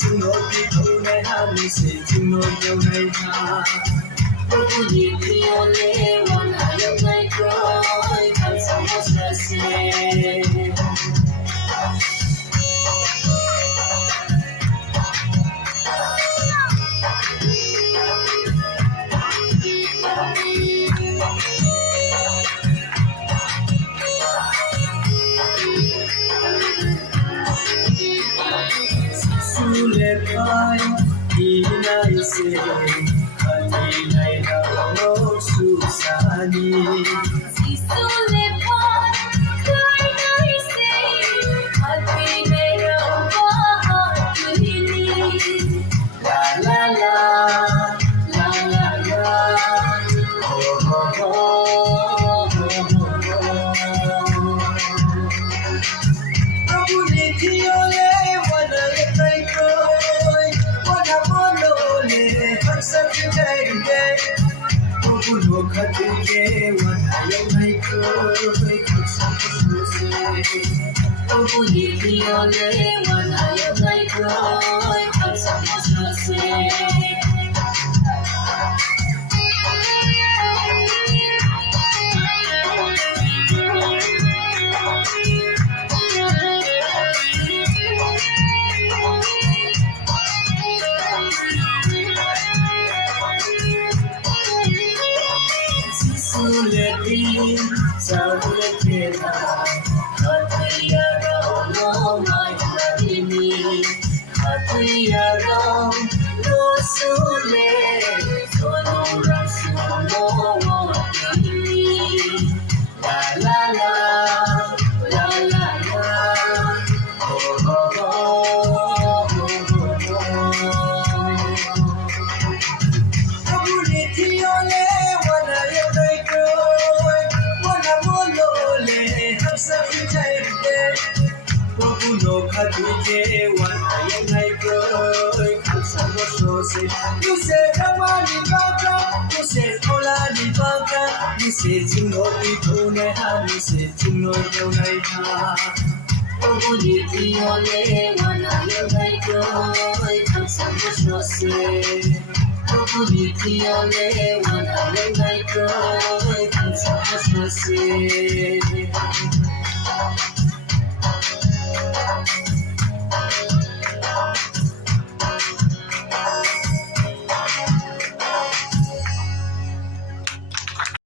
情我的头来哈，你是情我有来哈。我你的我嘞，我哪有来过？看上我啥些？苏勒开，伊来些，看伊来到我苏萨尼。Khatuye wanayo mai ko khasa khuse Obu nikiole wanayo mai ko khasa khuse Suleki Saulekena Hatiyaro no mai ladini Hatiyaro no sule Sono rasulo wadini La la la La la la Oh oh oh oh oh Abulitiole Khatuye wanayo mai ko khasa khuse You say kamani baka You say kolani baka You say chingo itone ha You say chingo yonai ha Obu nitiyole wanayo mai ko khasa khuse Obu nitiyole wanayo mai ko khasa khuse